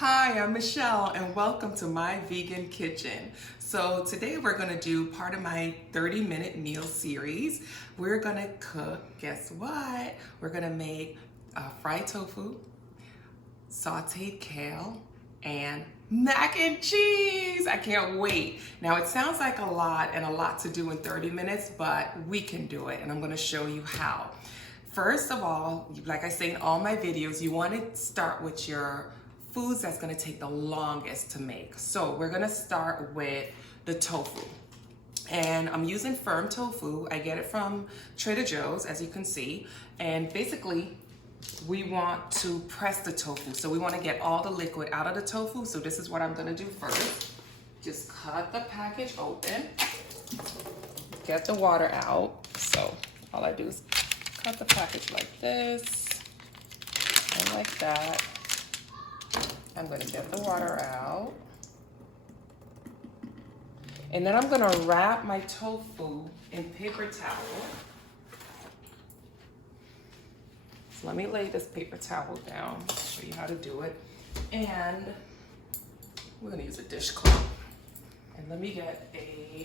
Hi, I'm Michelle and welcome to my vegan kitchen. So today we're gonna do part of my 30-minute meal series. We're gonna cook, guess what? We're gonna make fried tofu, sauteed kale, and mac and cheese. I can't wait. Now it sounds like a lot and a lot to do in 30 minutes, but we can do it and I'm gonna show you how. First of all, like I say in all my videos, you wanna start with your foods that's gonna take the longest to make. So we're gonna start with the tofu. And I'm using firm tofu. I get it from Trader Joe's, as you can see. And basically, we want to press the tofu. So we wanna get all the liquid out of the tofu. So this is what I'm gonna do first. Just cut the package open, get the water out. So all I do is cut the package like this and like that. I'm gonna get the water out. And then I'm gonna wrap my tofu in paper towel. So let me lay this paper towel down, show you how to do it. And we're gonna use a dishcloth. And let me get a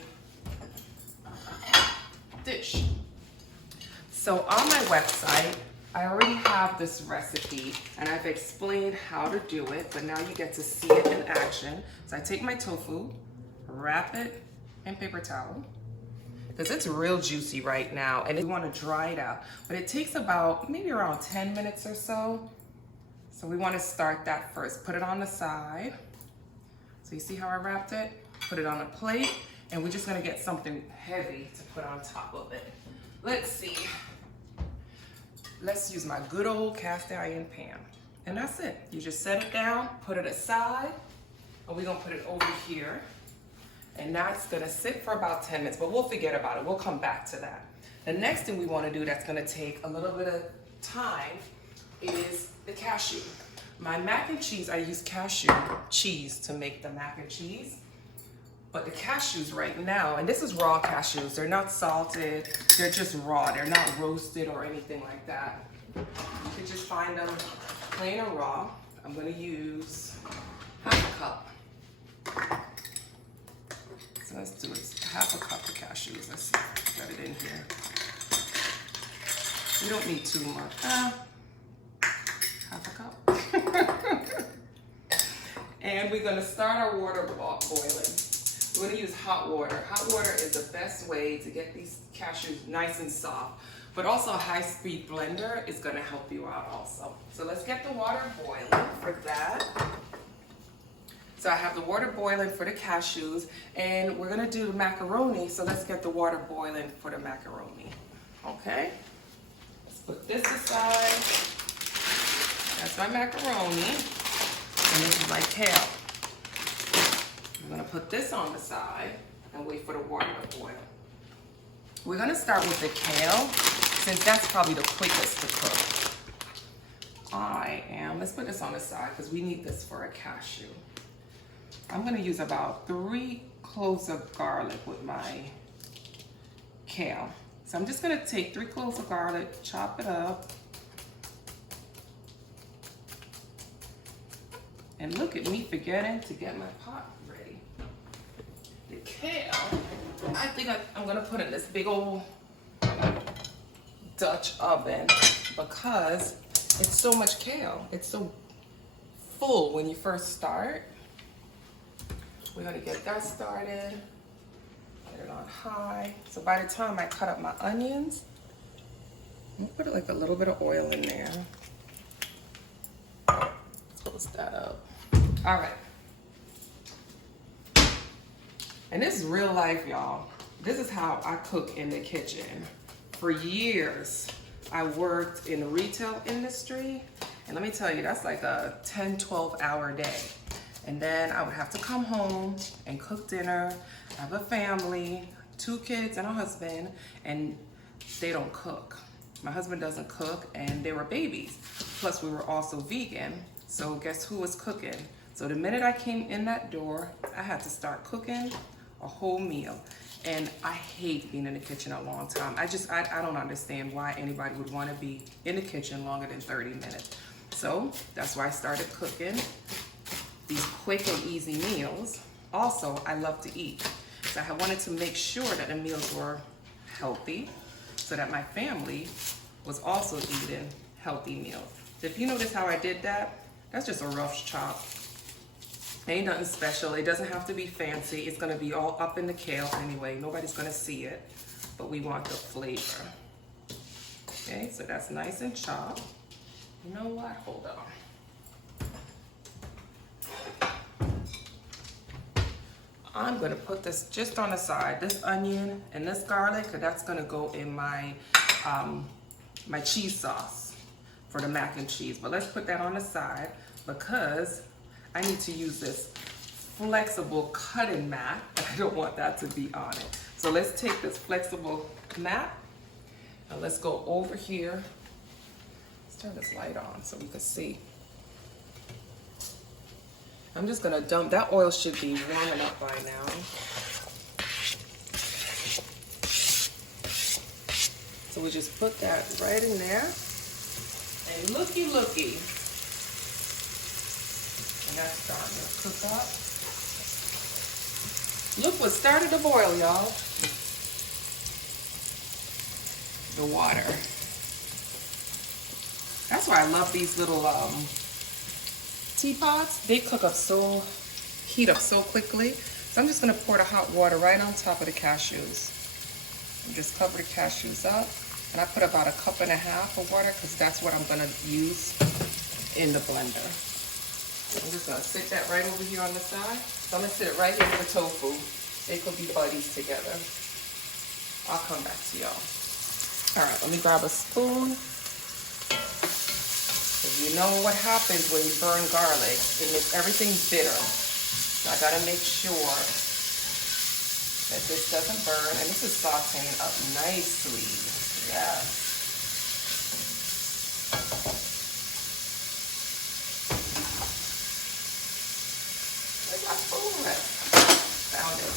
dish. So on my website, I already have this recipe and I've explained how to do it, but now you get to see it in action. So I take my tofu, wrap it in paper towel, because it's real juicy right now and we want to dry it out. But it takes about maybe around 10 minutes or so. So we want to start that first. Put it on the side. So you see how I wrapped it? Put it on a plate and we're just going to get something heavy to put on top of it. Let's see. Let's use my good old cast iron pan. And that's it. You just set it down, put it aside, and we're gonna put it over here. And that's gonna sit for about 10 minutes, but we'll forget about it. We'll come back to that. The next thing we wanna do that's gonna take a little bit of time is the cashew. My mac and cheese, I use cashew cheese to make the mac and cheese. But the cashews right now, and this is raw cashews, they're not salted, they're just raw. They're not roasted or anything like that. You can just find them plain or raw. I'm gonna use half a cup. So let's do it, half a cup of cashews. Let's get it in here. You don't need too much. Half a cup. And we're gonna start our water boiling. We're gonna use hot water. Hot water is the best way to get these cashews nice and soft, but also a high-speed blender is gonna help you out also. So let's get the water boiling for that. So I have the water boiling for the cashews, and we're gonna do the macaroni, so let's get the water boiling for the macaroni, okay? Let's put this aside. That's my macaroni, and this is my kale. I'm gonna put this on the side and wait for the water to boil. We're gonna start with the kale, since that's probably the quickest to cook. Let's put this on the side because we need this for a cashew. I'm gonna use about 3 cloves of garlic with my kale. So I'm just gonna take 3 cloves of garlic, chop it up. And look at me forgetting to get my pot ready. The kale, I think I'm gonna put in this big old Dutch oven because it's so much kale. It's so full when you first start. We're gonna get that started, get it on high. So by the time I cut up my onions, I'm gonna put like a little bit of oil in there. Let's close that up. All right. And this is real life, y'all. This is how I cook in the kitchen. For years, I worked in the retail industry. And let me tell you, that's like a 10, 12 hour day. And then I would have to come home and cook dinner. I have a family, 2 kids and a husband, and they don't cook. My husband doesn't cook, and they were babies. Plus we were also vegan. So guess who was cooking? So the minute I came in that door, I had to start cooking a whole meal. And I hate being in the kitchen a long time. I don't understand why anybody would want to be in the kitchen longer than 30 minutes. So that's why I started cooking. these quick and easy meals, also I love to eat. So I wanted to make sure that the meals were healthy so that my family was also eating healthy meals. If you notice how I did that, that's just a rough chop. Ain't nothing special. It doesn't have to be fancy. It's gonna be all up in the kale anyway. Nobody's gonna see it, but we want the flavor. Okay, so that's nice and chopped. You know what? Hold on. I'm gonna put this just on the side. This onion and this garlic, that's gonna go in my my cheese sauce for the mac and cheese. But let's put that on the side because I need to use this flexible cutting mat. I don't want that to be on it. So let's take this flexible mat and let's go over here. Let's turn this light on so we can see. I'm just gonna dump, that oil should be warming up by now. So we just put that right in there. And looky. And that's starting to cook up. Look what started to boil, y'all. The water. That's why I love these little teapots. They heat up so quickly. So I'm just gonna pour the hot water right on top of the cashews. And just cover the cashews up. And I put about 1.5 cups of water because that's what I'm gonna use in the blender. I'm just gonna sit that right over here on the side. So I'm gonna sit it right here with the tofu. They could be buddies together. I'll come back to y'all. All right, let me grab a spoon. You know what happens when you burn garlic? It makes everything bitter. So I gotta make sure that this doesn't burn. And this is sauteing up nicely. Yeah. Where's my spoon? Found it.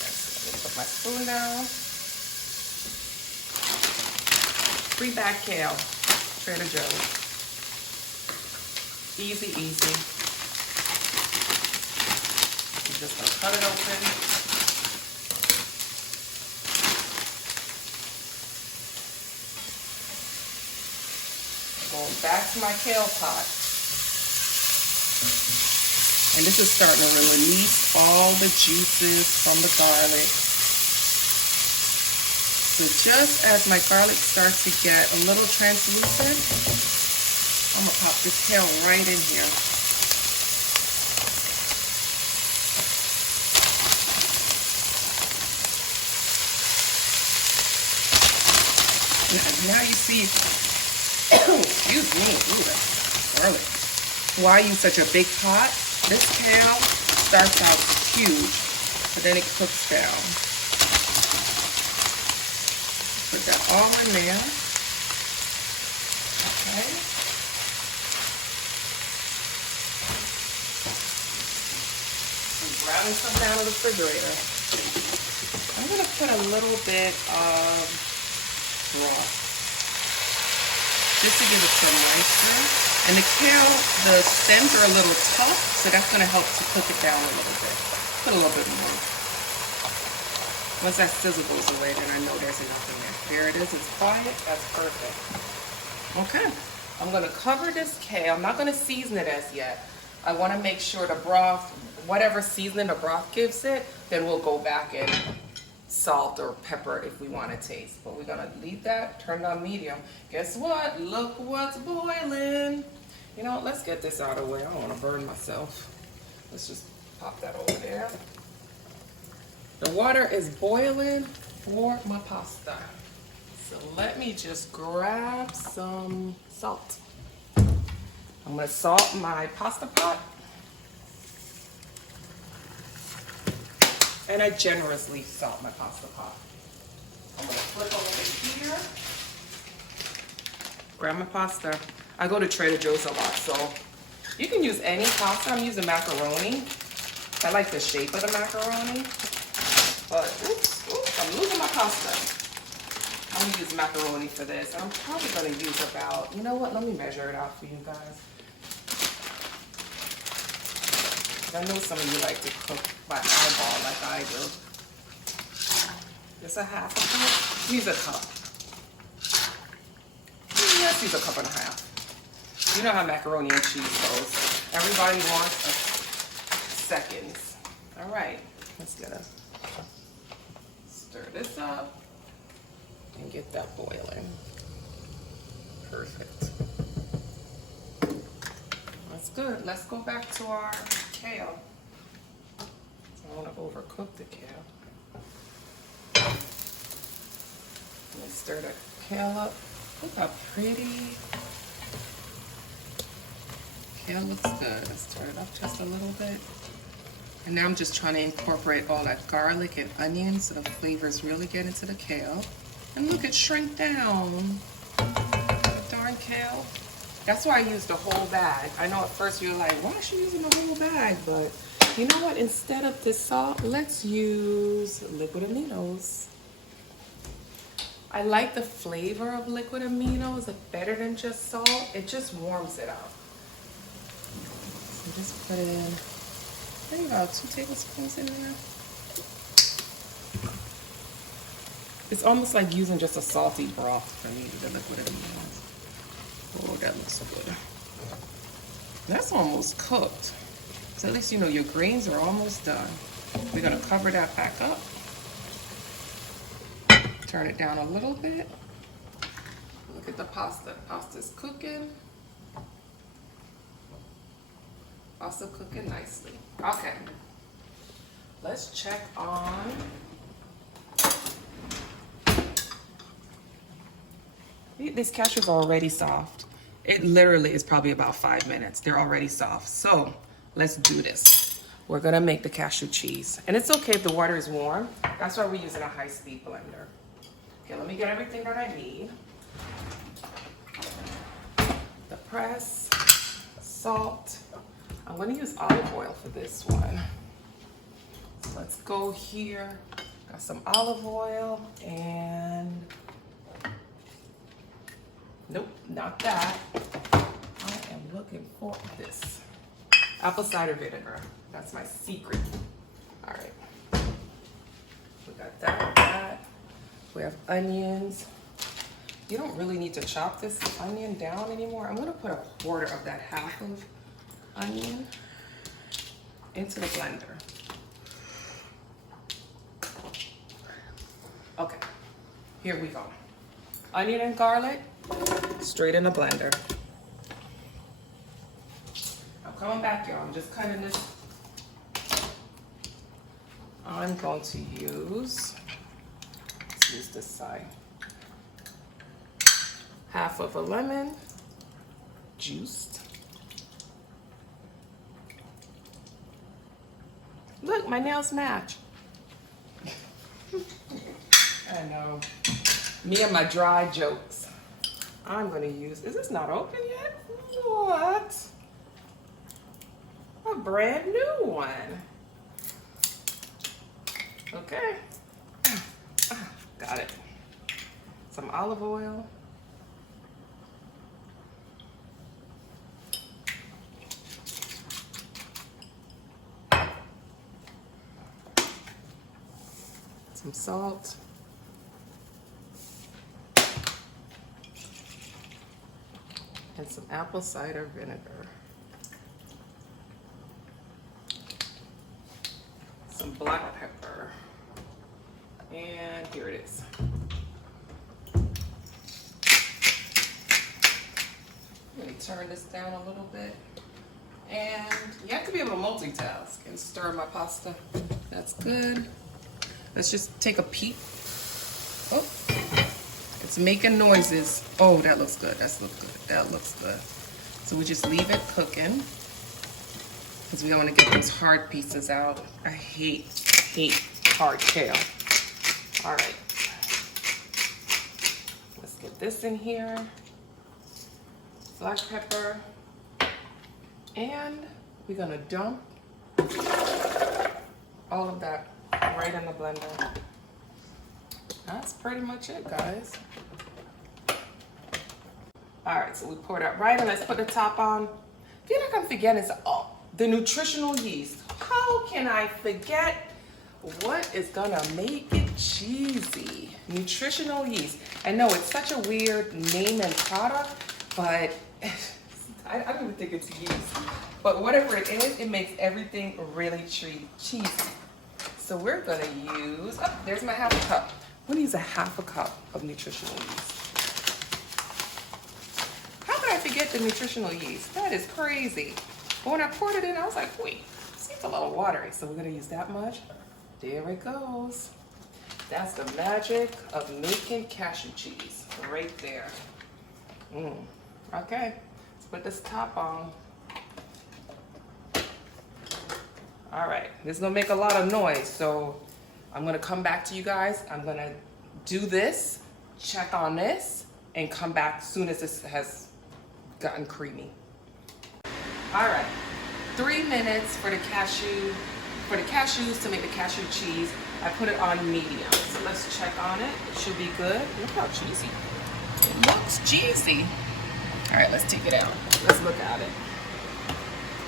Let me put my spoon down. Free bag kale, Trader Joe's. Easy. I'm just gonna cut it open. Going back to my kale pot. And this is starting to release all the juices from the garlic. So just as my garlic starts to get a little translucent, I'm gonna pop this kale right in here. Now you see, excuse me, ooh, that's garlic. Why I use such a big pot? This kale starts out huge, but then it cooks down. Put that all in there. Okay. I'm grabbing some down in the refrigerator. I'm gonna put a little bit of broth, just to give it some moisture. And the kale, the stems are a little tough, so that's gonna help to cook it down a little bit. Put a little bit more. Once that sizzle goes away, then I know there's enough in there. There it is, it's quiet, that's perfect. Okay, I'm gonna cover this kale. I'm not gonna season it as yet. I wanna make sure the broth, whatever seasoning the broth gives it, then we'll go back and salt or pepper if we want to taste. But we're gonna leave that, turn it on medium. Guess what? Look what's boiling. You know, let's get this out of the way. I don't want to burn myself. Let's just pop that over there. The water is boiling for my pasta. So let me just grab some salt. I'm gonna salt my pasta pot. And I generously salt my pasta pot. I'm gonna flip over here. Grab my pasta. I go to Trader Joe's a lot, so you can use any pasta. I'm using macaroni. I like the shape of the macaroni. But, oops, I'm losing my pasta. I'm gonna use macaroni for this. I'm probably gonna use about, you know what, let me measure it out for you guys. I know some of you like to cook by eyeball like I do. It's a half a cup. Use a cup. Let's use a cup and a half. You know how macaroni and cheese goes. Everybody wants seconds. All right, let's get a stir this up and get that boiling. Perfect. That's good. Let's go back to our kale. I don't want to overcook the kale. Let's stir the kale up. Look how pretty. Kale looks good. Let's stir it up just a little bit. And now I'm just trying to incorporate all that garlic and onion so the flavors really get into the kale. And look, it shrank down. Darn kale. That's why I used the whole bag. I know at first you're like, why is she using the whole bag? But you know what? Instead of this salt, let's use liquid aminos. I like the flavor of liquid aminos. It's better than just salt. It just warms it up. So just put in maybe about 2 tablespoons in there. It's almost like using just a salty broth for me, the liquid aminos. Oh, that looks good. That's almost cooked. So at least you know your greens are almost done. We're gonna cover that back up. Turn it down a little bit. Look at the pasta. Pasta's cooking. Also cooking nicely. Okay. Let's check on these cashews are already soft. It literally is probably about 5 minutes. They're already soft. So let's do this. We're gonna make the cashew cheese. And it's okay if the water is warm. That's why we're using a high-speed blender. Okay, let me get everything that I need. The press, salt. I'm gonna use olive oil for this one. So let's go here. Got some olive oil and nope, not that. I am looking for this. Apple cider vinegar. That's my secret. All right. We got that. We have onions. You don't really need to chop this onion down anymore. I'm gonna put a quarter of that half of onion into the blender. Okay, here we go. Onion and garlic, straight in the blender. I'm coming back, y'all. I'm just cutting this. I'm going to use, let's use this side. Half of a lemon, juiced. Look, my nails match. I know. Me and my dry jokes. I'm gonna use, is this not open yet? What? A brand new one. Okay. Got it. Some olive oil. Some salt. And some apple cider vinegar. Some black pepper. And here it is. Let me turn this down a little bit. And you have to be able to multitask and stir my pasta. That's good. Let's just take a peek. Oh, it's making noises. Oh, that looks good. That looks good. That looks good. So we just leave it cooking because we don't want to get those hard pieces out. I hate hard kale. All right. Let's get this in here. Black pepper. And we're gonna dump all of that right in the blender. That's pretty much it, guys. All right, so we pour that right in. Let's put the top on. I feel like I'm forgetting, oh, the nutritional yeast. How can I forget what is gonna make it cheesy? Nutritional yeast. I know it's such a weird name and product, but I don't even think it's yeast. But whatever it is, it makes everything really cheesy. So we're gonna use, oh, there's my half a cup. I'm gonna use a half a cup of nutritional yeast. How could I forget the nutritional yeast? That is crazy. But when I poured it in, I was like, wait, it seems a little watery. So we're gonna use that much. There it goes. That's the magic of making cashew cheese, right there. Okay, let's put this top on. All right, this is gonna make a lot of noise, so I'm gonna come back to you guys. I'm gonna do this, check on this, and come back as soon as this has gotten creamy. All right, 3 minutes for the cashews to make the cashew cheese. I put it on medium, so let's check on it. It should be good. Look how cheesy. It looks cheesy. All right, let's take it out. Let's look at it.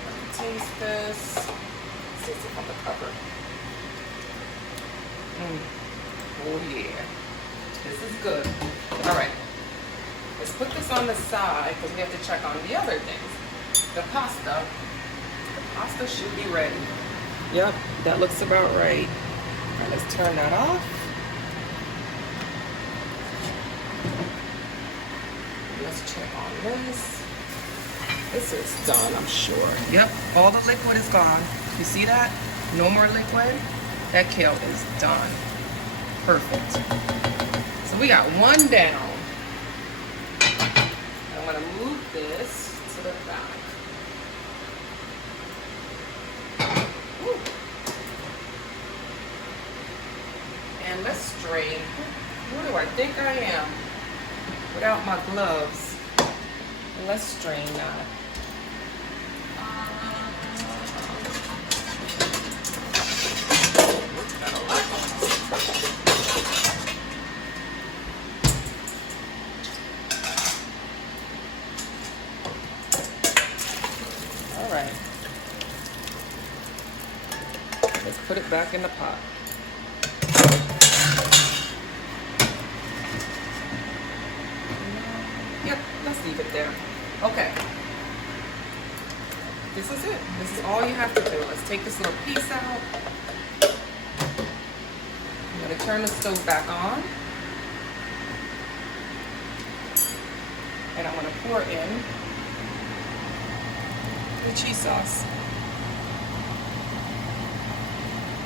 Let me taste this. Let's taste it from the cover. Oh yeah, this is good. All right, let's put this on the side because we have to check on the other things. The pasta should be ready. Yep, that looks about right. All right, let's turn that off. Let's check on this. This is done, I'm sure. Yep, all the liquid is gone. You see that? No more liquid. That kale is done. Perfect. So we got one down. I'm gonna move this to the back. Woo. And let's strain. Who do I think I am? Without my gloves. And let's strain that. All right. Let's put it back in the pot. Yep, let's leave it there. Okay. This is it. This is all you have to do. Let's take this little piece out. I'm going to turn the stove back on. And I'm going to pour in the cheese sauce.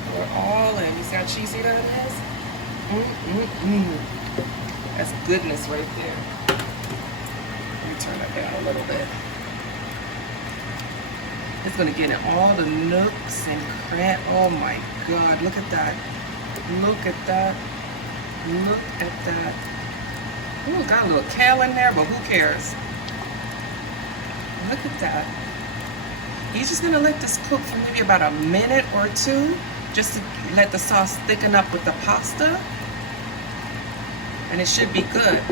Pour it all in. You see how cheesy that is? That's goodness right there. Turn it down a little bit. It's gonna get in all the nooks and crannies. Oh my God, look at that. Look at that. Look at that. Ooh, got a little kale in there, but who cares? Look at that. You're just gonna let this cook for maybe about a minute or two, just to let the sauce thicken up with the pasta. And it should be good.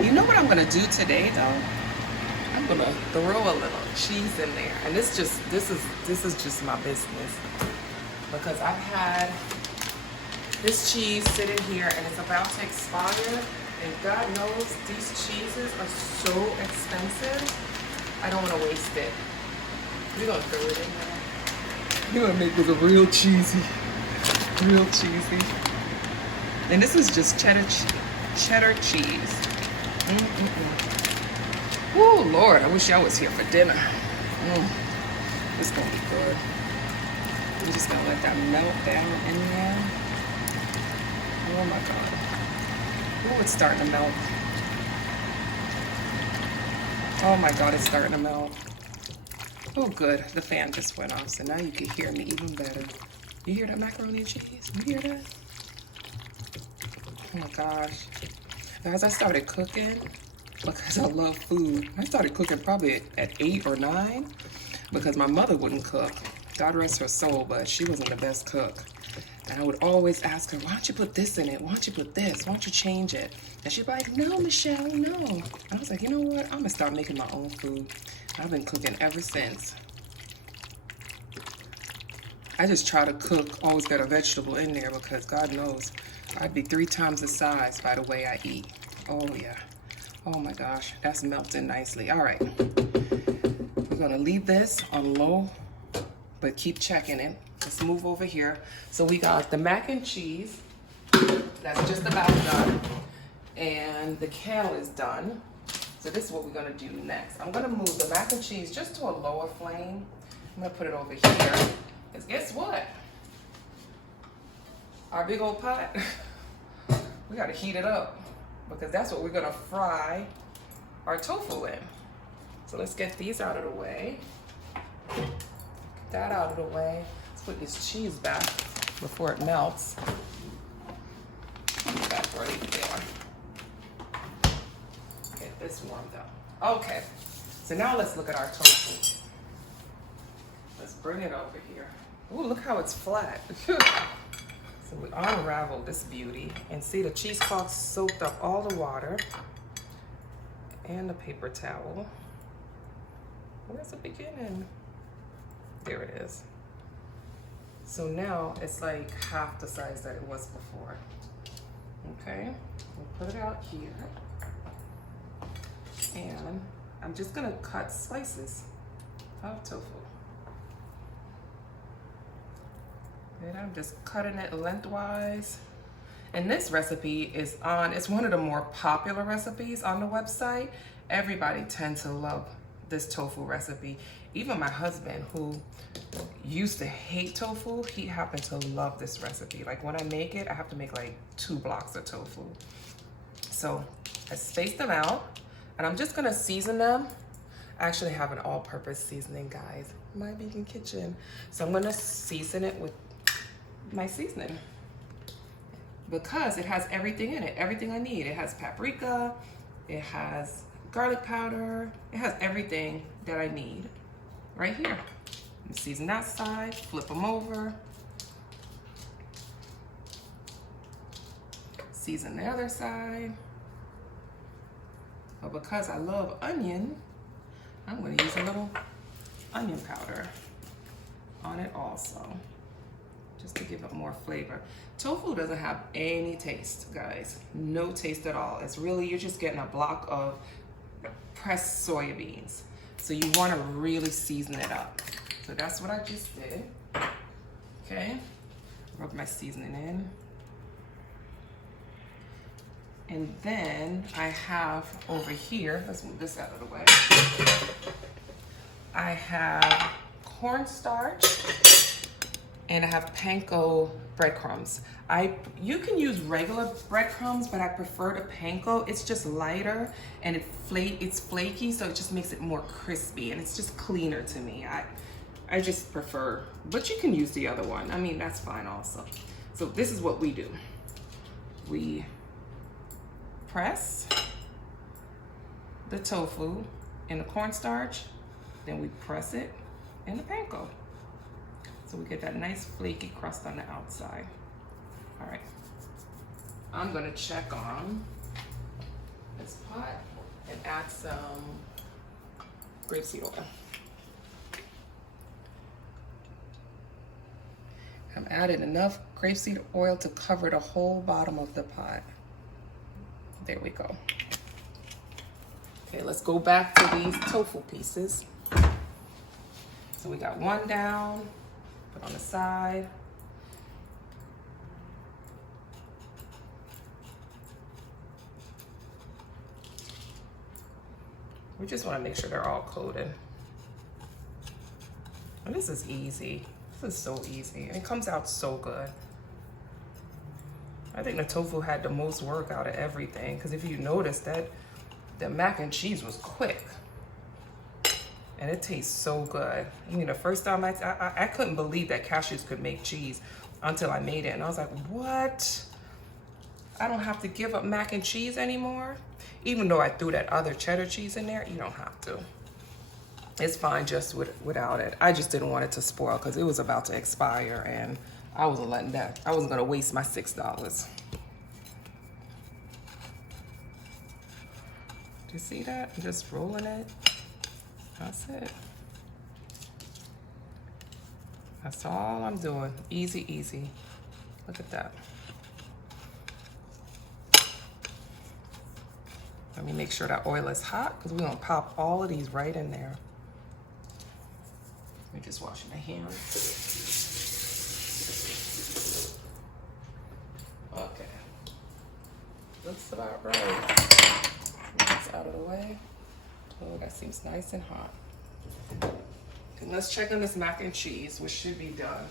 You know what I'm gonna do today though? I'm gonna throw a little cheese in there, and this is just my business, because I've had this cheese sitting here and it's about to expire, and God knows these cheeses are so expensive. I don't want to waste it. We're gonna throw it in there. We're gonna make this a real cheesy, real cheesy. And this is just cheddar cheese. Oh Lord, I wish I was here for dinner. It's gonna be good. I'm just gonna let that melt down in there. Oh my God. Oh, it's starting to melt. Oh my God, it's starting to melt. Oh good, the fan just went off, so now you can hear me even better. You hear that macaroni and cheese? You hear that? Oh my gosh. As I started cooking, because I love food, I started cooking probably at 8 or 9, because my mother wouldn't cook. God rest her soul, but she wasn't the best cook. And I would always ask her, why don't you put this in it? Why don't you put this? Why don't you change it? And she'd be like, no, Michelle, no. And I was like, you know what? I'm gonna start making my own food. I've been cooking ever since. I just try to cook, always got a vegetable in there because God knows I'd be 3 times the size by the way I eat. Oh yeah. Oh my gosh, that's melting nicely. All right, we're gonna leave this on low, but keep checking it. Let's move over here. So we got the mac and cheese, that's just about done. And the kale is done. So this is what we're gonna do next. I'm gonna move the mac and cheese just to a lower flame. I'm gonna put it over here. Because guess what? Our big old pot, we gotta heat it up because that's what we're gonna fry our tofu in. So let's get these out of the way. Get that out of the way. Let's put this cheese back before it melts. Put that right there. Get this warmed up. Okay, so now let's look at our tofu. Let's bring it over here. Ooh, look how it's flat. So we unravel this beauty and see the cheesecloth soaked up all the water and the paper towel. Where's the beginning? There it is. So now it's like half the size that it was before. Okay, we'll put it out here. And I'm just gonna cut slices of tofu. And I'm just cutting it lengthwise. And this recipe is it's one of the more popular recipes on the website. Everybody tends to love this tofu recipe. Even my husband, who used to hate tofu, he happened to love this recipe. Like when I make it, I have to make like 2 blocks of tofu. So I spaced them out and I'm just gonna season them. I actually have an all-purpose seasoning, guys. My vegan kitchen. So I'm gonna season it with my seasoning because it has everything in it, everything I need. It has paprika, it has garlic powder, it has everything that I need right here. Season that side, flip them over. Season the other side. But because I love onion, I'm gonna use a little onion powder on it also, just to give it more flavor. Tofu doesn't have any taste, guys. No taste at all. It's really, you're just getting a block of pressed soybeans. So you wanna really season it up. So that's what I just did. Okay, rub my seasoning in. And then I have over here, let's move this out of the way. I have cornstarch and I have panko breadcrumbs. You can use regular breadcrumbs, but I prefer the panko. It's just lighter and it's flaky, so it just makes it more crispy and it's just cleaner to me. I just prefer, but you can use the other one. I mean, that's fine also. So this is what we do. We press the tofu in the cornstarch, then we press it in the panko. So we get that nice flaky crust on the outside. All right, I'm gonna check on this pot and add some grapeseed oil. I'm adding enough grapeseed oil to cover the whole bottom of the pot. There we go. Okay, let's go back to these tofu pieces. So we got one down, put on the side. We just want to make sure they're all coated. And this is easy. This is so easy. And it comes out so good. I think the tofu had the most work out of everything, because if you notice that the mac and cheese was quick. And it tastes so good. I mean, the first time I couldn't believe that cashews could make cheese until I made it. And I was like, what? I don't have to give up mac and cheese anymore? Even though I threw that other cheddar cheese in there, you don't have to. It's fine just without it. I just didn't want it to spoil because it was about to expire and I wasn't letting that. I wasn't gonna waste my $6. Do you see that? I'm just rolling it. That's it. That's all I'm doing. Easy, easy. Look at that. Let me make sure that oil is hot because we're gonna pop all of these right in there. Let me just wash my hands. Okay. Looks about right. That's out of the way. Oh, that seems nice and hot. And let's check on this mac and cheese, which should be done.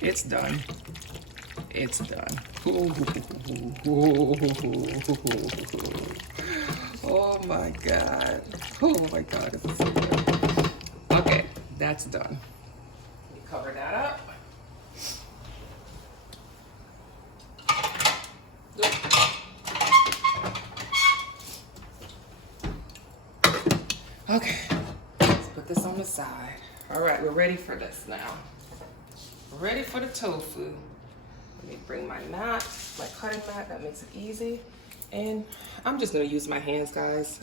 It's done. It's done. Oh my God. Oh my God, this is so good. Okay, that's done. Let me cover that up. Okay, let's put this on the side. All right, we're ready for this now. We're ready for the tofu. Let me bring my mat, my cutting mat, that makes it easy. And I'm just gonna use my hands, guys.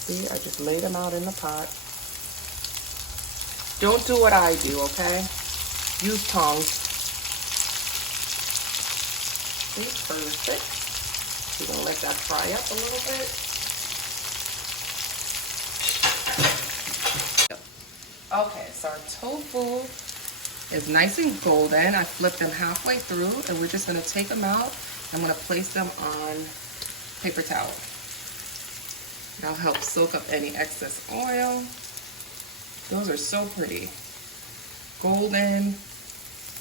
See, I just laid them out in the pot. Don't do what I do, okay? Use tongs. See, perfect. We're gonna let that fry up a little bit. Okay, so our tofu is nice and golden. I flipped them halfway through and we're just gonna take them out. I'm gonna place them on paper towel. That'll help soak up any excess oil. Those are so pretty. Golden.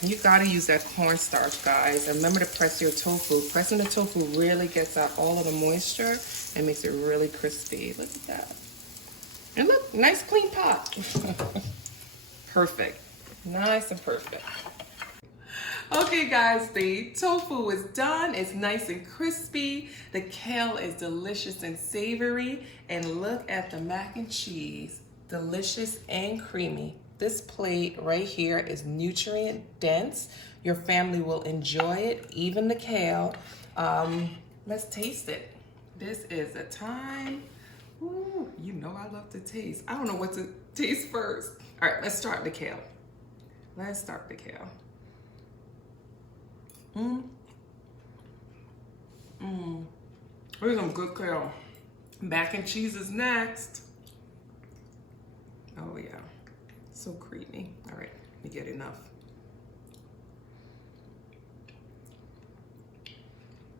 You gotta use that cornstarch, guys. And remember to press your tofu. Pressing the tofu really gets out all of the moisture and makes it really crispy. Look at that. And look, nice clean pot. Perfect. Nice and perfect. Okay guys, the tofu is done. It's nice and crispy. The kale is delicious and savory. And look at the mac and cheese. Delicious and creamy. This plate right here is nutrient dense. Your family will enjoy it, even the kale. Let's taste it. This is the time. Ooh, you know I love to taste. I don't know what to taste first. All right, let's start the kale. Let's start the kale. Here's some good kale. Mac and cheese is next. Oh yeah, so creamy. All right, let me get enough.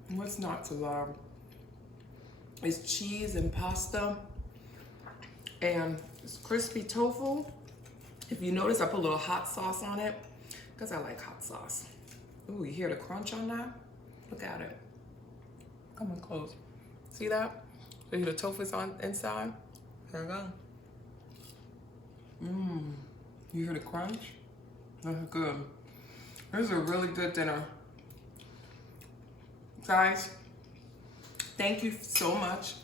What's not to love is cheese and pasta and this crispy tofu. If you notice, I put a little hot sauce on it because I like hot sauce. Ooh, you hear the crunch on that? Look at it. Come on close. See that? See the tofu's on inside? There we go. You hear the crunch? That's good. This is a really good dinner. Guys, thank you so much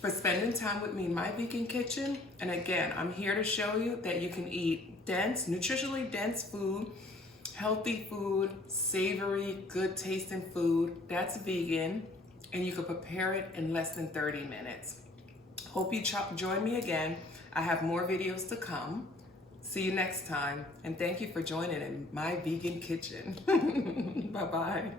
for spending time with me in my vegan kitchen. And again, I'm here to show you that you can eat dense, nutritionally dense food, healthy food, savory, good tasting food that's vegan, and you can prepare it in less than 30 minutes. Hope you join me again. I have more videos to come. See you next time, and thank you for joining in my vegan kitchen. Bye-bye.